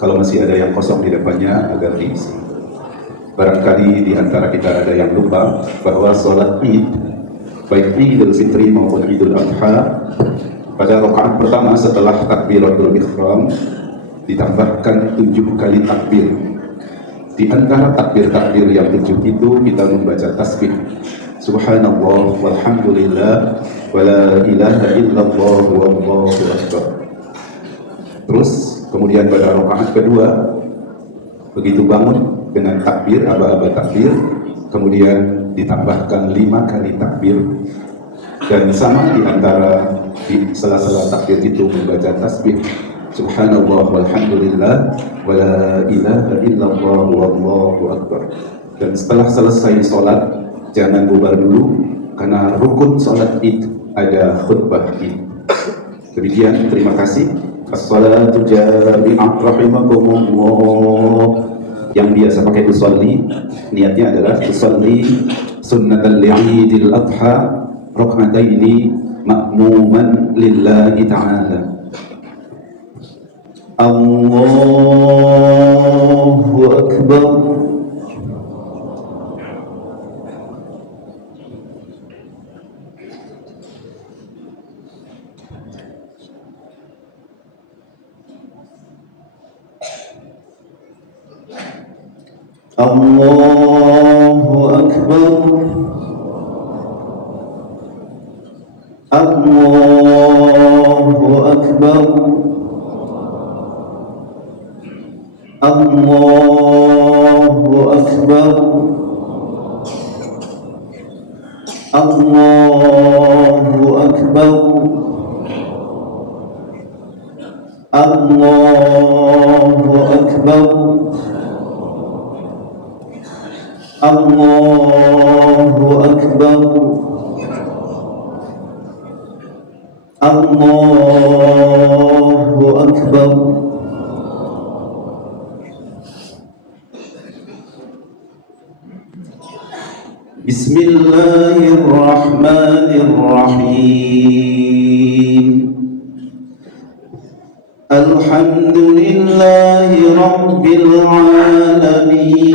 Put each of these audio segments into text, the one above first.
Kalau masih ada yang kosong di depannya, agar diisi. Barangkali di antara kita ada yang lupa bahwa sholat Id, baik Idul Fitri maupun Idul Adha, pada rakaat pertama setelah takbiratul ihram ditambahkan 7 kali takbir. Di antara takbir-takbir yang 7 itu kita membaca tasbih Subhanallah walhamdulillah wala ilaha illallah wallahu akbar. Terus kemudian pada rakaat kedua begitu bangun dengan takbir, aba-aba takbir, kemudian ditambahkan 5 kali takbir, dan sama di antara di sela-sela takbir itu membaca tasbih Subhanallah walhamdulillah wala ilaha illallah wallahu akbar. Dan setelah selesai sholat jangan bubar dulu, karena rukun sholat Id ada khutbah Id. Demikian, terima kasih. As-salatu jami'ah rahimakumullah. Yang biasa pakai tusalli, niatnya adalah tusalli sunnatan li'idil adha rak'ataini ma'muman lillahi ta'ala. Allahu akbar. Allahu akbar. Allahu akbar. Allahu akbar. Allahu akbar. Allahu akbar. Allahu akbar. Allahu akbar. Bismillahirrahmanirrahim. Alhamdulillahi rabbil alamin.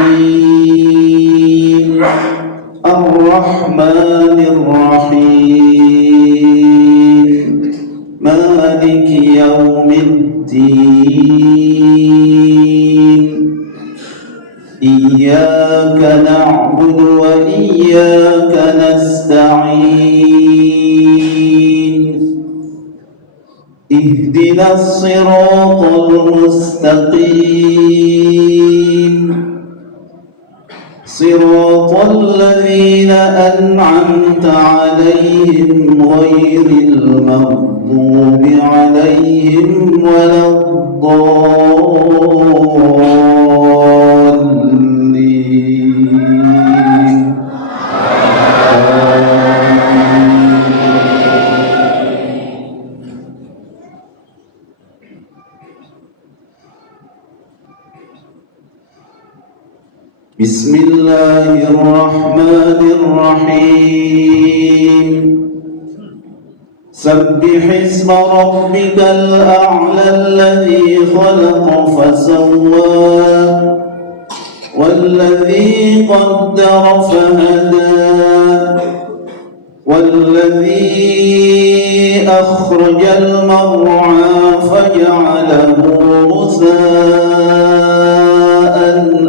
Ar-Rahmanir Rahim. Maliki yaumiddin. Iyyaka na'budu wa iyyaka nasta'in. Ihdinas siratal mustaqim. Siratal ladzina an'amta 'alaihim ghairil maghdubi 'alaihim waladdallin. Bismillahirrahmanirrahim. Sabbih isma rabbikal a'la alladhi khalaqa fasawwa walladhi qaddara fahada walladhi akhrajal mar'a faj'alahu ghusaan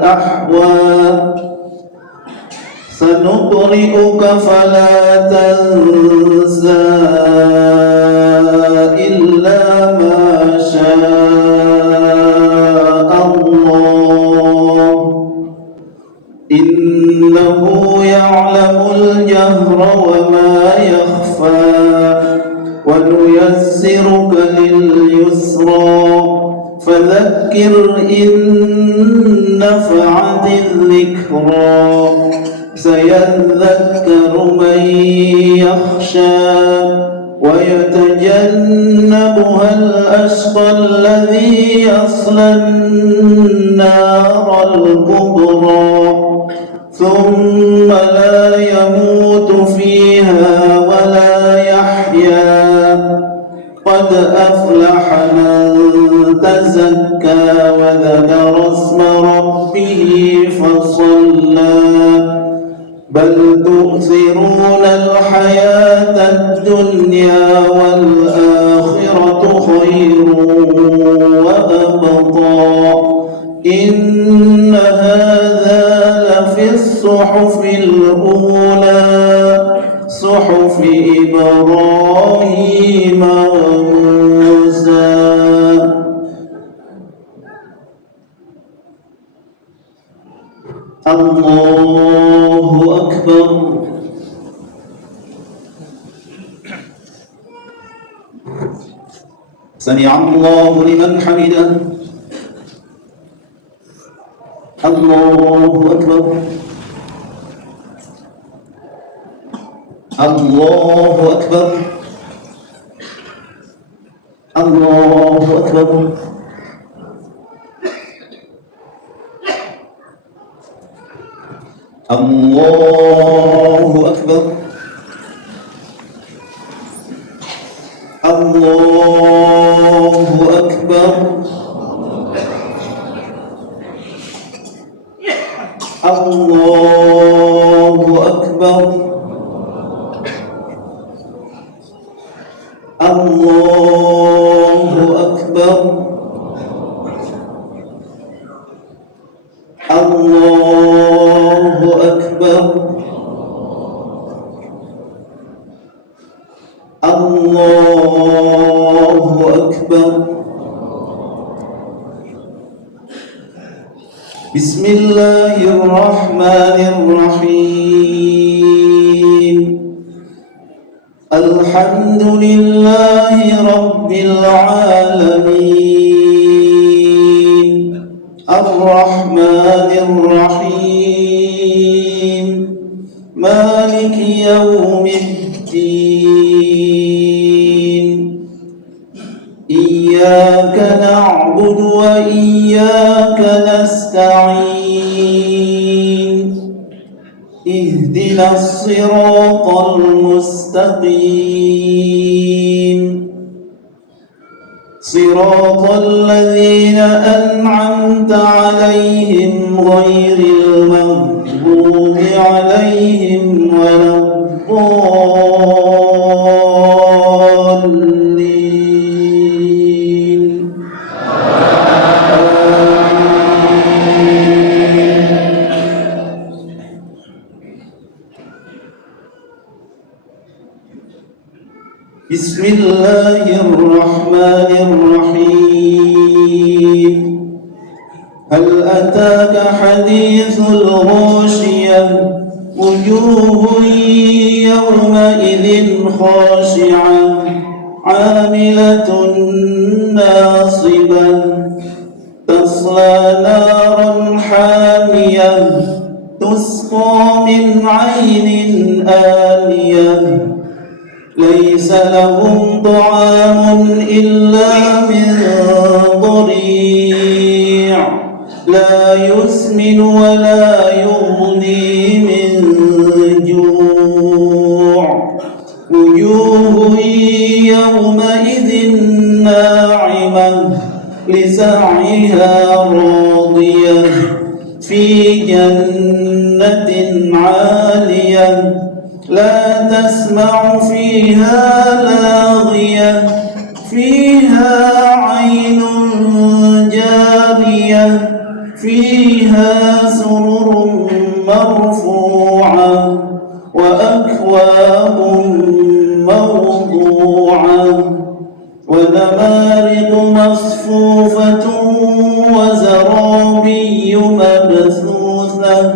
ahwa. Sanuqri'uka fala tansa illa ma syaa Allah. Innahu ya'lamul jahra wa ma yakhfa. Wa nuyassiruka lil yusra. Fadhakkir in nafa'ati dhikra. سيذكر من يخشى ويتجنبها الأشقى الذي يصلى النار الكبرى ثم لا يموت فيها ولا يحيا قد أفلح من تزكى تزكى وذكر اسم ربه فصلى بل تؤثرون الحياة الدنيا والآخرة خير وأبقى إن هذا لفي الصحف الأولى صحف إبراهيم وموسى. الله أكبر. سمع الله لمن حمده. الله أكبر. الله أكبر. الله أكبر. الله أكبر. الله أكبر. الله أكبر. الله أكبر. الله أكبر. الله أكبر. بسم الله الرحمن الرحيم. الحمد لله رب العالمين الرحمن الرحيم مالك يوم الدين إياك نعبد وإياك نستعين اهدنا الصراط المستقيم صراط الذين أنعمت عليهم غير المغضوب عليهم ولا الضالين. بسم الله الرحمن الرحيم. هل أتاك حديث الغاشية وجوه يومئذ خاشعة عاملة ناصبة تصلى نارا حامية تسقى من عين آنية ليس لهم طعام إلا من ضريع لا يسمن ولا يغني من جوع وجوه يومئذ ناعمة لسعيها راضية في جنة عالية لا تسمع فيها لاغية فيها عين جارية فيها سرر مرفوعة وأكواب موضوعة ونمارق مصفوفة وزرابي مبثوثة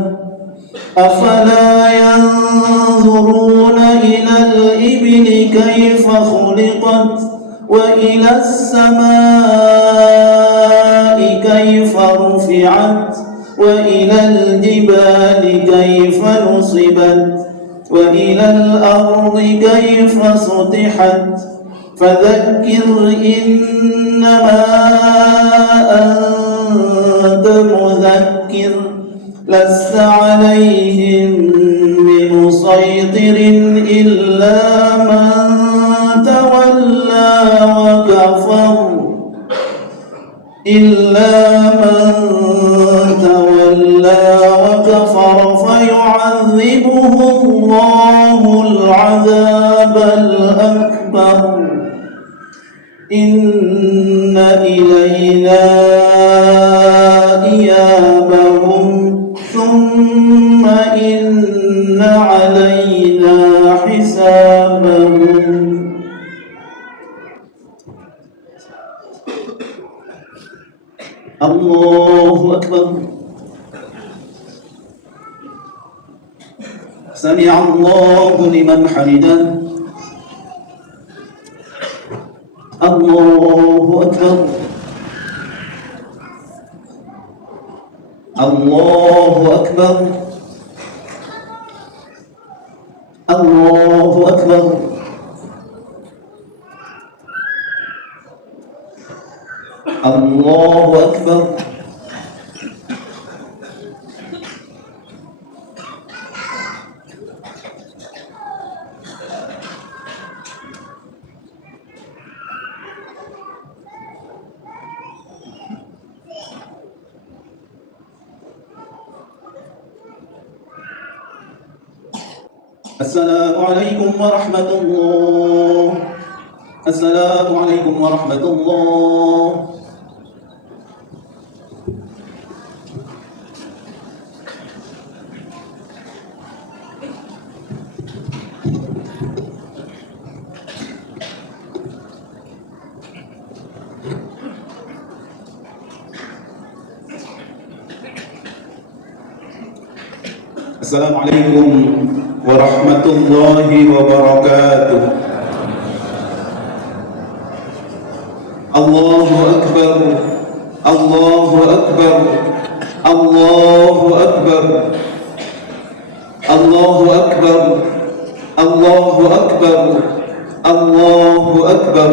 أفلا ينظرون إلى الإبل كيف خلقت وإلى السماء كيف رفعت وإلى الجبال كيف نصبت وإلى الأرض كيف سطحت فذكر إنما أنت مذكر لست عليهم بمسيطر إلا من تولى وكفر إلا من تولى وكفر فيعذبه الله العذاب الأكبر إن إلينا إيابهم ثم إن علينا حسابهم. الله أكبر. سمع الله لمن حمده. الله أكبر. الله أكبر. الله أكبر. الله أكبر. السلام عليكم ورحمة الله. السلام عليكم ورحمة الله. السلام عليكم ورحمة الله وبركاته. الله أكبر. الله أكبر. الله أكبر. الله أكبر. الله أكبر. الله أكبر.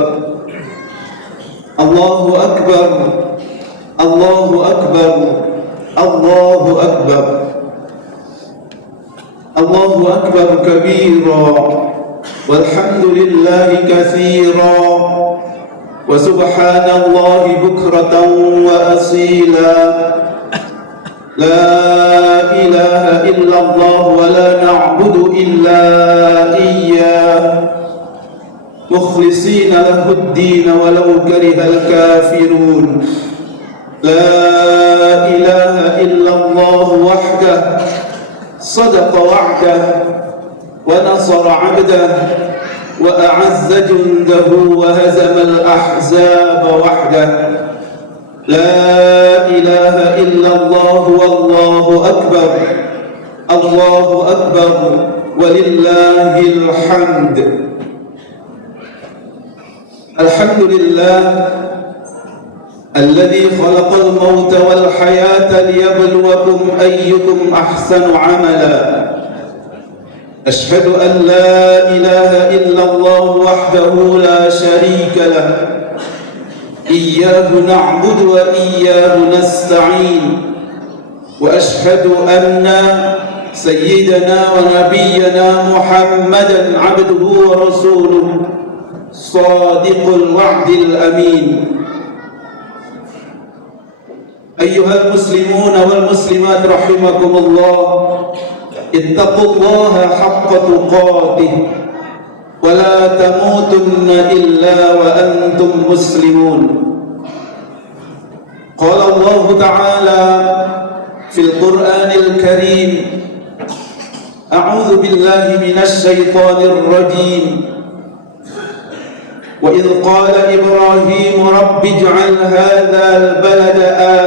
الله أكبر. الله أكبر. الله أكبر. الله أكبر كبيرا والحمد لله كثيرا وسبحان الله بكرة وأصيلا. لا إله إلا الله ولا نعبد إلا إياه مخلصين له الدين ولو كره الكافرون. لا إله إلا الله وحده صدق وعده ونصر عبده وأعز جنده وهزم الأحزاب وحده. لا إله إلا الله والله أكبر. الله أكبر ولله الحمد. الحمد لله الذي خلق الموت والحياة ليبلوكم أيكم أحسن عملا. أشهد أن لا إله إلا الله وحده لا شريك له. إياه نعبد وإياه نستعين. وأشهد أن سيدنا ونبينا محمدا عبده ورسوله صادق الوعد الأمين. أيها المسلمون والمسلمات رحمكم الله، اتقوا الله حق تقاته ولا تموتن إلا وأنتم مسلمون. قال الله تعالى في القرآن الكريم: أعوذ بالله من الشيطان الرجيم. وإذ قال إبراهيم رب اجعل هذا البلد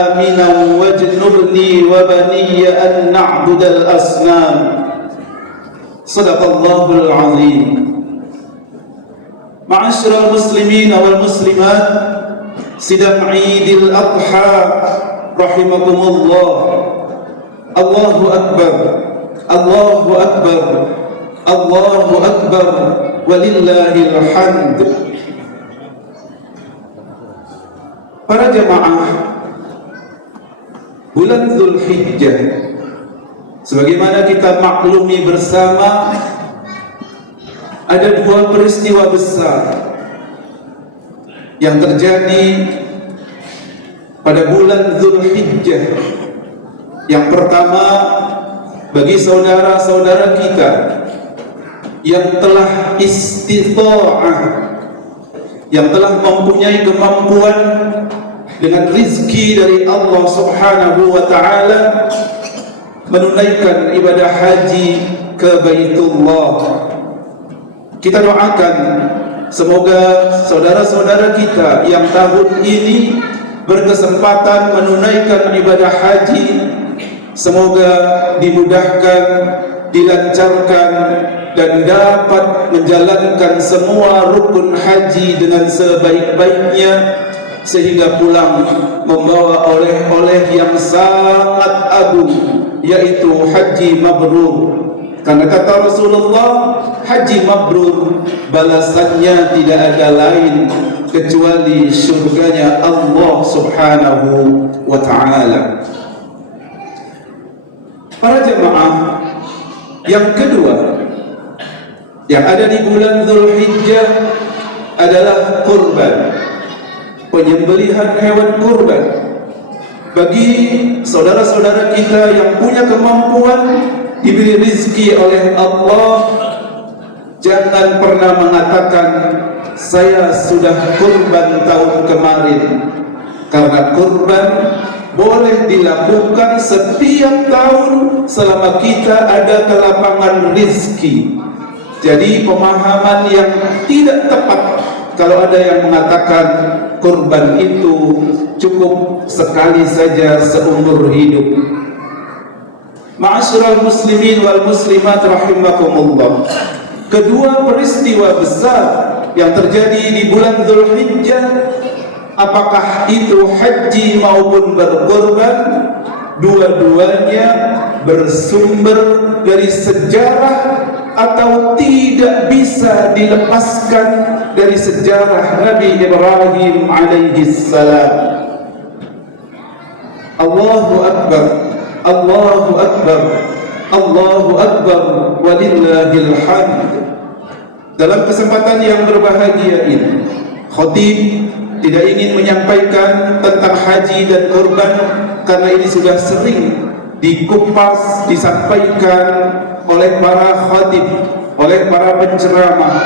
آمنا واجنبني وبني أن نعبد الأصنام. صدق الله العظيم. معاشر المسلمين والمسلمات، sidang Idul Adha rahimakumullah. Allahu Akbar. Allahu Akbar. Allahu Akbar walillahil hamd. Para jamaah, bulan Dzulhijjah, sebagaimana kita maklumi bersama, ada dua peristiwa besar yang terjadi pada bulan Dzulhijjah. Yang pertama, bagi saudara-saudara kita yang telah istita'ah, yang telah mempunyai kemampuan dengan rizki dari Allah Subhanahu wa ta'ala, menunaikan ibadah haji ke Baitullah. Kita doakan semoga saudara-saudara kita yang tahun ini berkesempatan menunaikan ibadah haji, semoga dimudahkan, dilancarkan, dan dapat menjalankan semua rukun haji dengan sebaik-baiknya, sehingga pulang membawa oleh-oleh yang sangat agung, yaitu haji mabrur. Karena kata Rasulullah, haji mabrur balasannya tidak ada lain kecuali surganya Allah Subhanahu wa ta'ala. Para jemaah, yang kedua yang ada di bulan Dzulhijjah adalah kurban, penyembelihan hewan kurban. Bagi saudara-saudara kita yang punya kemampuan, diberi rizki oleh Allah, jangan pernah mengatakan saya sudah kurban tahun kemarin, karena kurban boleh dilakukan setiap tahun selama kita ada kelapangan rizki. Jadi pemahaman yang tidak tepat kalau ada yang mengatakan kurban itu cukup sekali saja seumur hidup. Ma'asyiral muslimin wal muslimat rahimakumullah, kedua peristiwa besar yang terjadi di bulan Dzulhijjah, apakah itu haji maupun berkurban, dua-duanya bersumber dari sejarah atau tidak bisa dilepaskan dari sejarah Nabi Ibrahim alaihi salam. Allahu Akbar, Allahu Akbar, Allahu Akbar, walillahil hamd. Dalam kesempatan yang berbahagia ini, khatib tidak ingin menyampaikan tentang haji dan kurban karena ini sudah sering dikupas, disampaikan oleh para khatib, oleh para penceramah.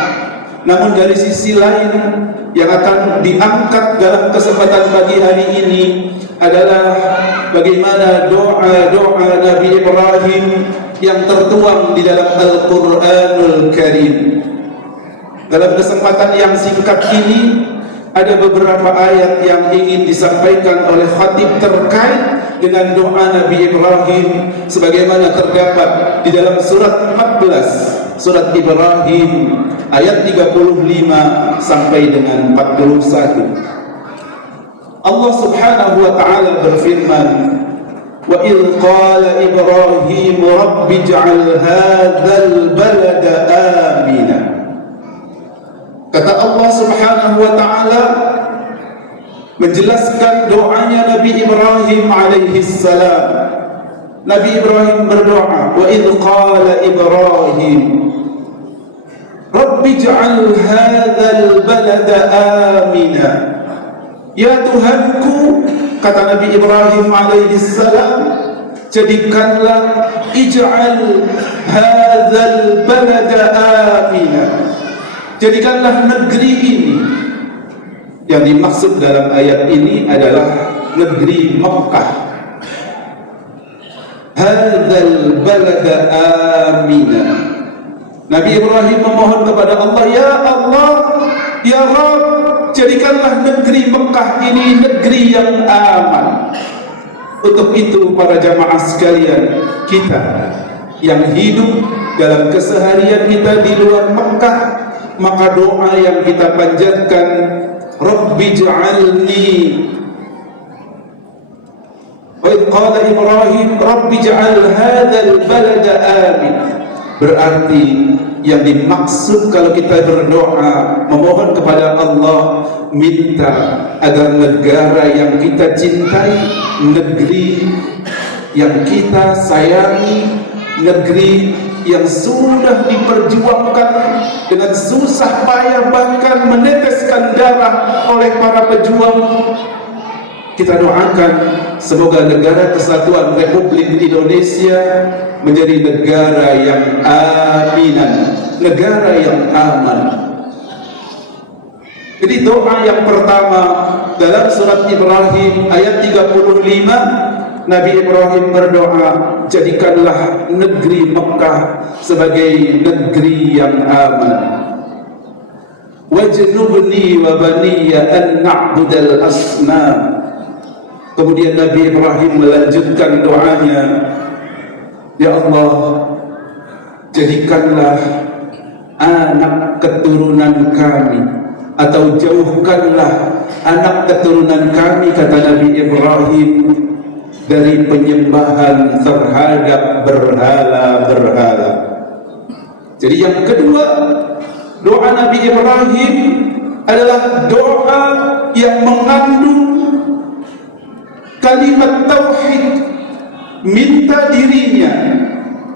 Namun dari sisi lain yang akan diangkat dalam kesempatan pagi hari ini adalah bagaimana doa-doa Nabi Ibrahim yang tertuang di dalam Al-Quranul Karim. Dalam kesempatan yang singkat ini ada beberapa ayat yang ingin disampaikan oleh khatib terkait dengan doa Nabi Ibrahim sebagaimana terdapat di dalam surat 14, surat Ibrahim ayat 35 sampai dengan 41. Allah Subhanahu wa ta'ala berfirman, wa idh qala Ibrahim rabbi ij'al hadzal balada amina. Kata Allah Subhanahu wa ta'ala menjelaskan doanya Nabi Ibrahim alaihi salam. Nabi Ibrahim berdoa, wa idh qala Ibrahim rabbi ij'al hadzal balada amina. Ya Tuhanku, kata Nabi Ibrahim alaihi salam, jadikanlah ij'al hadzal balada amina, jadikanlah negeri ini. Yang dimaksud dalam ayat ini adalah negeri Makkah. Hadzal balada amina. Nabi Ibrahim memohon kepada Allah, ya Allah, ya Rabb, jadikanlah negeri Mekah ini negeri yang aman. Untuk itu para jamaah sekalian, kita yang hidup dalam keseharian kita di luar Mekah, maka doa yang kita panjatkan, Rabbi ja'alni, wa idh qala Ibrahim Rabbi ja'al hadzal balada amin. Berarti yang dimaksud kalau kita berdoa memohon kepada Allah, minta agar negara yang kita cintai, negeri yang kita sayangi, negeri yang sudah diperjuangkan dengan susah payah bahkan meneteskan darah oleh para pejuang, Kita doakan semoga negara kesatuan Republik Indonesia menjadi negara yang aminan, negara yang aman. Jadi doa yang pertama dalam surat Ibrahim ayat 35, Nabi Ibrahim berdoa, jadikanlah negeri Mekah sebagai negeri yang aman. Wajnubni wa baniya an na'budal asnam. Kemudian Nabi Ibrahim melanjutkan doanya, ya Allah, jadikanlah anak keturunan kami, atau jauhkanlah anak keturunan kami, kata Nabi Ibrahim, dari penyembahan terhadap berhala-berhala. Jadi yang kedua, doa Nabi Ibrahim adalah doa yang mengandung kalimat tauhid, minta dirinya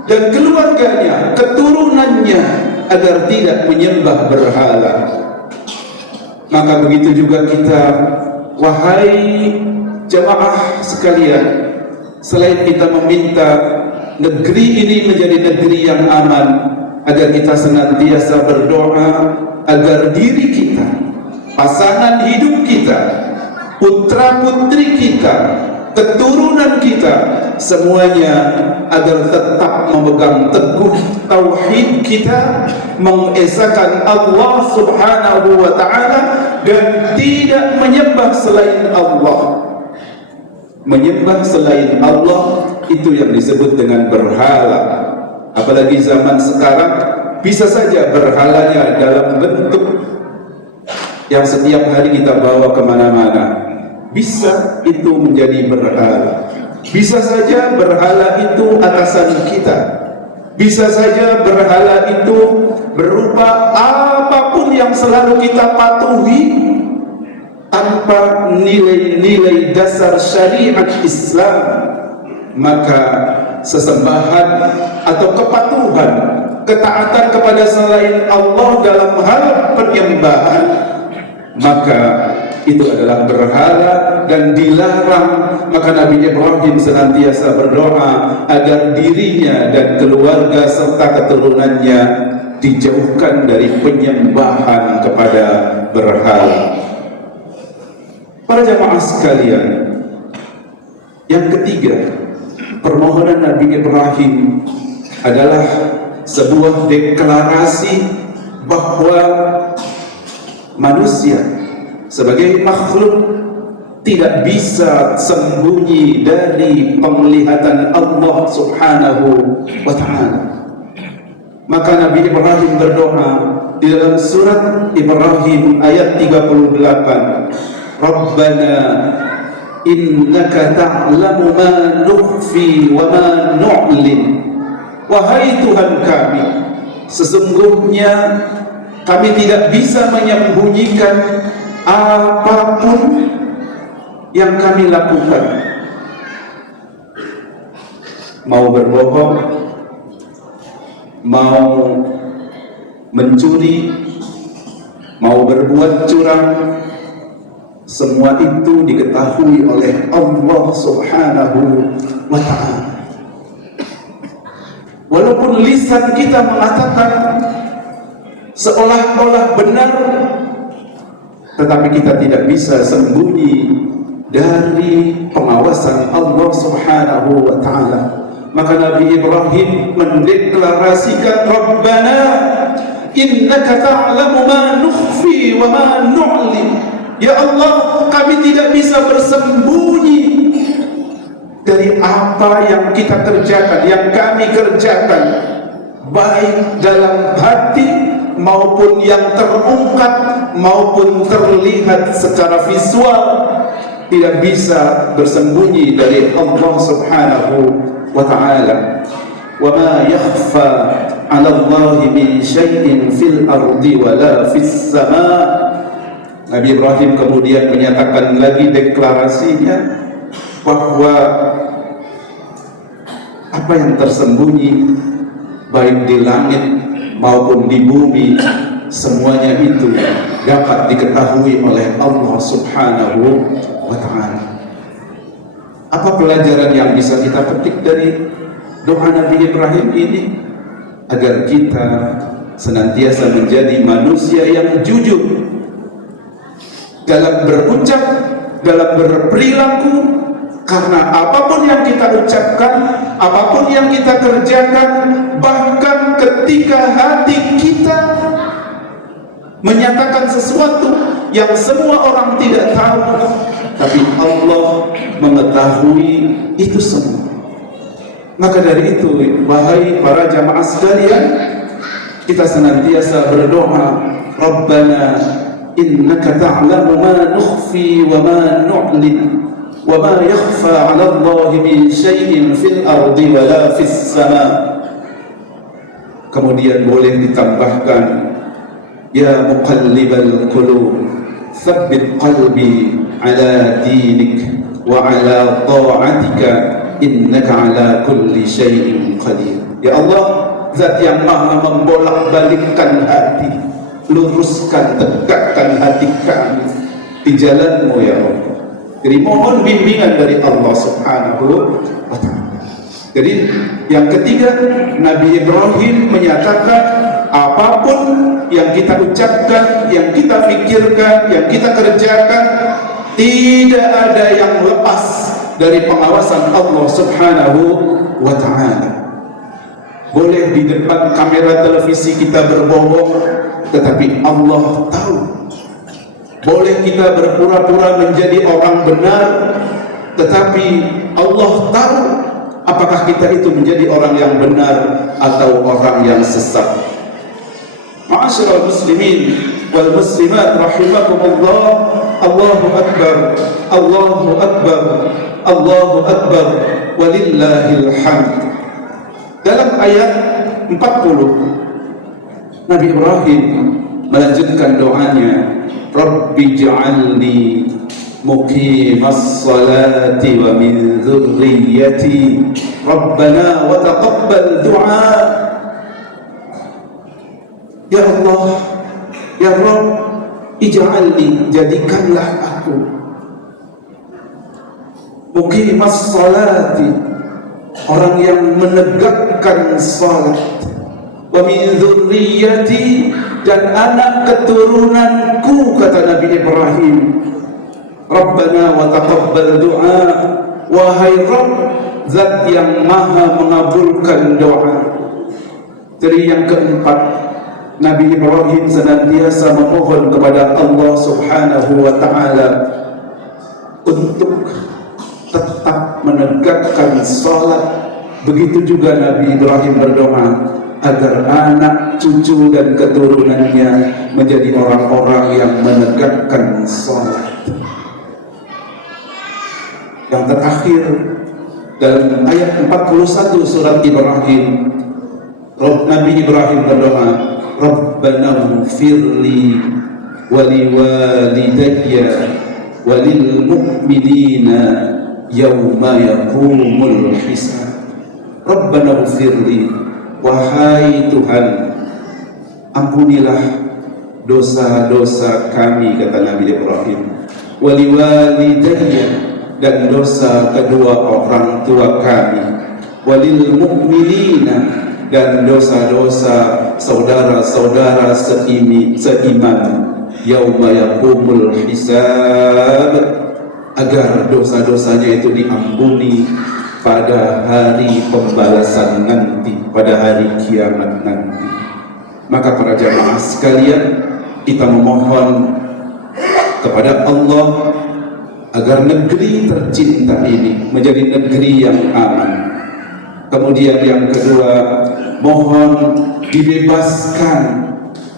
dan keluarganya, keturunannya agar tidak menyembah berhala. Maka begitu juga kita, wahai jamaah sekalian, selain kita meminta negeri ini menjadi negeri yang aman, agar kita senantiasa berdoa agar diri kita, pasangan hidup kita, putra putri kita, keturunan kita, semuanya agar tetap memegang teguh tauhid kita, mengesahkan Allah Subhanahu wa ta'ala dan tidak menyembah selain Allah. Menyembah selain Allah itu yang disebut dengan berhala. Apalagi zaman sekarang bisa saja berhalanya dalam bentuk yang setiap hari kita bawa kemana-mana. Bisa itu menjadi berhala. Bisa saja berhala itu atasan kita. Bisa saja berhala itu berupa apapun yang selalu kita patuhi tanpa nilai-nilai dasar syariat Islam. Maka sesembahan atau kepatuhan, ketaatan kepada selain Allah dalam hal penyembahan, maka itu adalah berhala dan dilarang. Maka Nabi Ibrahim senantiasa berdoa agar dirinya dan keluarga serta keturunannya dijauhkan dari penyembahan kepada berhala. Para jamaah sekalian, yang ketiga, permohonan Nabi Ibrahim adalah sebuah deklarasi bahwa manusia sebagai makhluk tidak bisa sembunyi dari penglihatan Allah Subhanahu wa ta'ala. Maka Nabi Ibrahim berdoa di dalam surat Ibrahim ayat 38, Rabbana innaka ta'lamu ma nukhfi wa ma nu'lin. Wahai Tuhan kami, sesungguhnya kami tidak bisa menyembunyikan apapun yang kami lakukan. Mau berbohong, mau mencuri, mau berbuat curang, semua itu diketahui oleh Allah Subhanahu wa ta'ala. Walaupun lisan kita mengatakan seolah-olah benar, tetapi kita tidak bisa sembunyi dari pengawasan Allah Subhanahu wa ta'ala. Maka Nabi Ibrahim mendeklarasikan, Rabbana innaka ta'lamu ma nukhfi wa ma nu'lin. Ya Allah, kami tidak bisa bersembunyi dari apa yang kita kerjakan, yang kami kerjakan, baik dalam hati maupun yang terungkap maupun terlihat secara visual. Tidak bisa bersembunyi dari Allah Subhanahu wa ta'ala. Wa ma yakhfa 'ala Allahi min syai'in fil ardi wa la fis sama'. Nabi Ibrahim kemudian menyatakan lagi deklarasinya bahwa apa yang tersembunyi baik di langit maupun di bumi, semuanya itu dapat diketahui oleh Allah Subhanahu wa ta'ala. Apa pelajaran yang bisa kita petik dari doa Nabi Ibrahim ini? Agar kita senantiasa menjadi manusia yang jujur dalam berucap, dalam berperilaku, karena apapun yang kita ucapkan, apapun yang kita kerjakan, bahkan ketika hati kita menyatakan sesuatu yang semua orang tidak tahu, tapi Allah mengetahui itu semua. Maka dari itu, wahai para jamaah sekalian, kita senantiasa berdoa, Rabbana innaka ta'lamu ma nukhfi wa ma nu'lin wa ma yakhfa 'ala Allah min syai'in fil ardi wa la fis sama. Kemudian boleh ditambahkan, ya muqallibal qulub tsabbit qalbi ala dinik wa ala ta'atika innaka ala kulli syai'in qadir. Ya Allah, Zat yang maha membolak-balikkan hati, luruskan, tegakkan hati kami di jalan-Mu ya Allah. Jadi mohon bimbingan dari Allah Subhanahu wa ta'ala. Jadi yang ketiga, Nabi Ibrahim menyatakan apapun yang kita ucapkan, yang kita pikirkan, yang kita kerjakan, tidak ada yang lepas dari pengawasan Allah Subhanahu wa ta'ala. Boleh di depan kamera televisi kita berbohong, tetapi Allah tahu. Boleh kita berpura-pura menjadi orang benar, tetapi Allah tahu apakah kita itu menjadi orang yang benar atau orang yang sesat. Ma'asyiral muslimin wal muslimat rahimakumullah, Allahu akbar, Allahu akbar, Allahu akbar, walillahil hamd. Dalam ayat 40 Nabi Ibrahim melanjutkan doanya, Rabbi ja'alni muqimas salati wa min dzurriyyati Rabbana wa taqabbal du'a. Ya Allah, ya Rabb, ij'alni, jadikanlah aku muqimas salati, orang yang menegakkan salat, wa min dzurriyyati, dan anak keturunanku, kata Nabi Ibrahim. Rabbana wa taqabbal du'a, wahai Rabb, Zat yang maha mengabulkan doa. Jadi yang keempat, Nabi Ibrahim senantiasa memohon kepada Allah Subhanahu wa ta'ala untuk tetap menegakkan salat. Begitu juga Nabi Ibrahim berdoa agar anak, cucu dan keturunannya menjadi orang-orang yang menegakkan salat. Yang terakhir, dalam ayat 41 surat Ibrahim, Nabi Ibrahim berdoa, Rabbana ighfirli wa liwalidayya wa lil mu'minina yawma yaqumul hisab. Rabbana ighfirli, wahai Tuhan, ampunilah dosa-dosa kami, kata Nabi Ibrahim, wa liwalidayya, dan dosa kedua orang tua kami, walil mu'minina, dan dosa-dosa saudara-saudara seiman, yauma yaqumul hisab, agar dosa-dosanya itu diampuni pada hari pembalasan nanti, pada hari kiamat nanti. Maka para jamaah sekalian, kita memohon kepada Allah agar negeri tercinta ini menjadi negeri yang aman. Kemudian yang kedua, mohon dibebaskan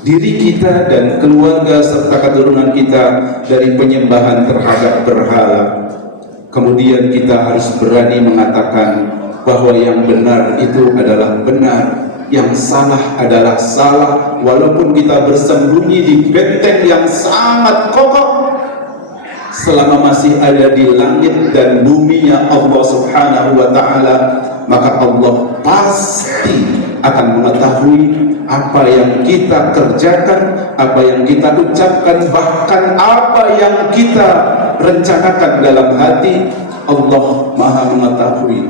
diri kita dan keluarga serta keturunan kita dari penyembahan terhadap berhala. Kemudian kita harus berani mengatakan bahwa yang benar itu adalah benar, yang salah adalah salah, walaupun kita bersembunyi di benteng yang sangat kokoh. Selama masih ada di langit dan buminya Allah Subhanahu wa ta'ala, maka Allah pasti akan mengetahui apa yang kita kerjakan, apa yang kita ucapkan, bahkan apa yang kita rencanakan dalam hati. Allah Maha mengetahui.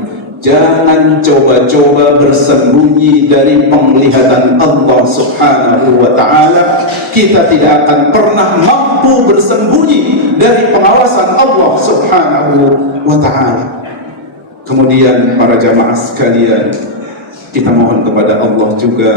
Jangan coba-coba bersembunyi dari penglihatan Allah Subhanahu wa ta'ala. Kita tidak akan pernah mampu bersembunyi dari pengawasan Allah Subhanahu wa ta'ala. Kemudian para jamaah sekalian, kita mohon kepada Allah juga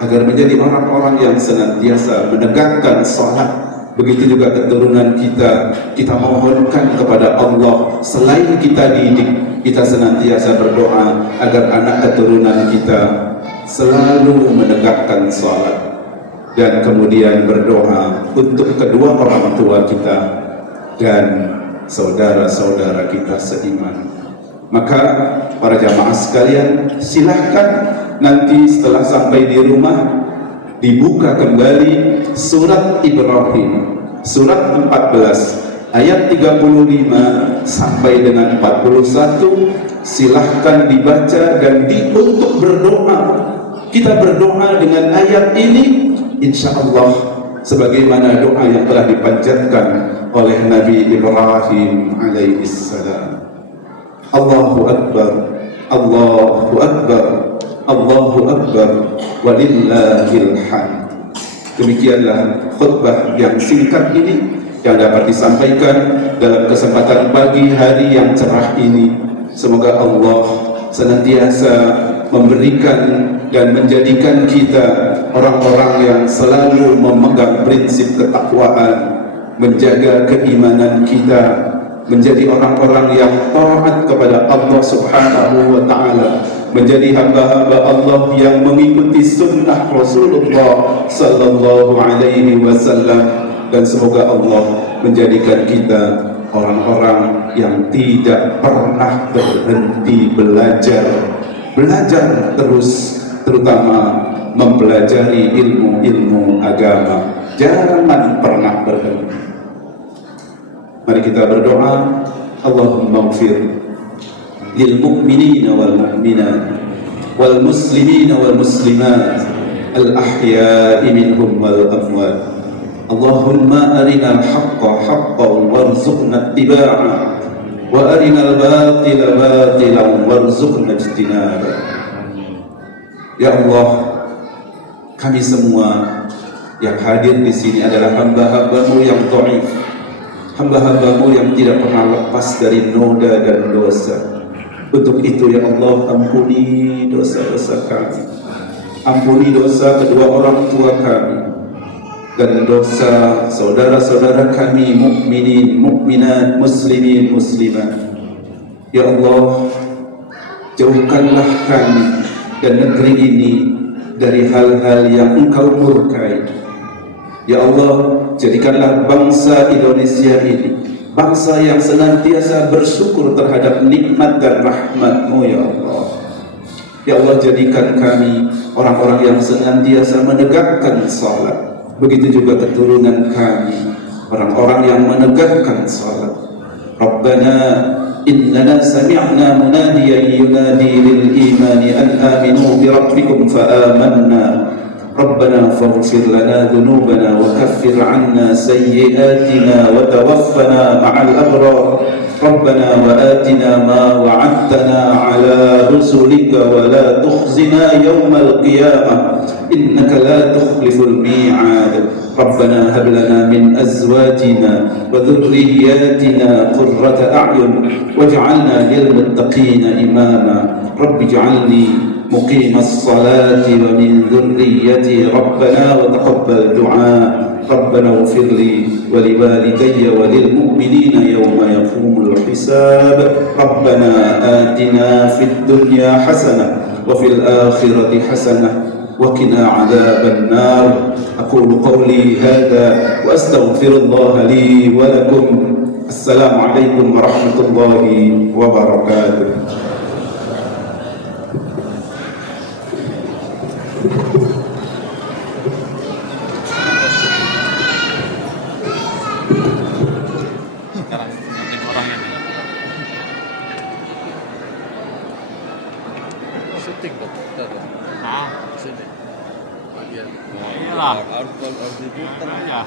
agar menjadi orang-orang yang senantiasa menegakkan salat. Begitu juga keturunan kita mohonkan kepada Allah. Selain kita didik, kita senantiasa berdoa agar anak keturunan kita selalu menegakkan salat, dan kemudian berdoa untuk kedua orang tua kita dan saudara-saudara kita seiman. Maka para jamaah sekalian, silahkan nanti setelah sampai di rumah dibuka kembali surat Ibrahim, surat 14 ayat 35 sampai dengan 41. Silahkan dibaca dan untuk berdoa. Kita berdoa dengan ayat ini, insya Allah sebagaimana doa yang telah dipanjatkan oleh Nabi Ibrahim alaihissalam. Allahu Akbar, Allahu Akbar, Allahu Akbar, walillahil hamd. Demikianlah khutbah yang singkat ini yang dapat disampaikan dalam kesempatan pagi hari yang cerah ini. Semoga Allah senantiasa memberikan dan menjadikan kita orang-orang yang selalu memegang prinsip ketakwaan, menjaga keimanan kita, menjadi orang-orang yang taat kepada Allah Subhanahu wa ta'ala, menjadi hamba-hamba Allah yang mengikuti sunnah Rasulullah sallallahu alaihi wasallam, dan semoga Allah menjadikan kita orang-orang yang tidak pernah berhenti belajar terus, terutama mempelajari ilmu-ilmu agama. Jangan pernah berhenti. Mari kita berdoa. Allahumma ighfir lil mu'minina wal mu'minat wal muslimina wal muslimat al ahya'i minhum wal amwat. Allahumma arinal haqqa haqqan warzuqna ittiba'ah wa arinal batila batilan warzuqna ijtinabah. Ya Allah, kami semua yang hadir di sini adalah hamba-hamba-Mu yang dhaif, hamba-hamba-Mu yang tidak pernah lepas dari noda dan dosa. Untuk itu ya Allah, ampuni dosa-dosa kami, ampuni dosa kedua orang tua kami dan dosa saudara-saudara kami mukminin, mukminat, muslimin, muslimat. Ya Allah, jauhkanlah kami dan negeri ini dari hal-hal yang Engkau murkai. Ya Allah, jadikanlah bangsa Indonesia ini bangsa yang senantiasa bersyukur terhadap nikmat dan rahmat-Mu ya Allah. Ya Allah, jadikan kami orang-orang yang senantiasa menegakkan salat. Begitu juga keturunan kami, orang-orang yang menegakkan salat. Rabbana innana sami'na munadiyan yunadi lil imani an aminu bi rabbikum fa amanna. ربنا فاغفر لنا ذنوبنا وكفر عنا سيئاتنا وتوفنا مع الأبرار ربنا وآتنا ما وعدتنا على رسلك ولا تخزنا يوم القيامة إنك لا تخلف الميعاد ربنا هب لنا من أزواجنا وذرياتنا قرة أعين واجعلنا للمتقين إماما رب اجعلني مقيم الصلاة ومن ذريتي ربنا وتقبل دعاء ربنا اغفر لي ولوالدي وللمؤمنين يوم يقوم الحساب ربنا آتنا في الدنيا حسنة وفي الآخرة حسنة وقنا عذاب النار أقول قولي هذا وأستغفر الله لي ولكم السلام عليكم ورحمة الله وبركاته. penting tuh kita tuh Nah, sini bagian iyalah. harus diputar aja.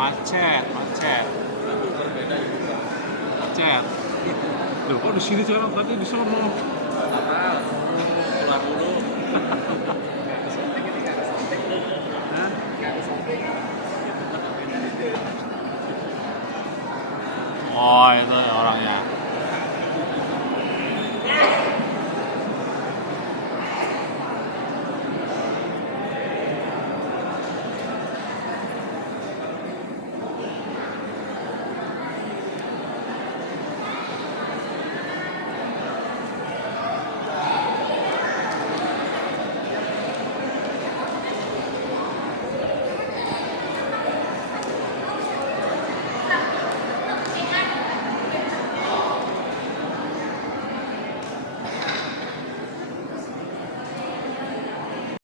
Macet. Macet. Loh, kok di sini sekarang tadi di sono?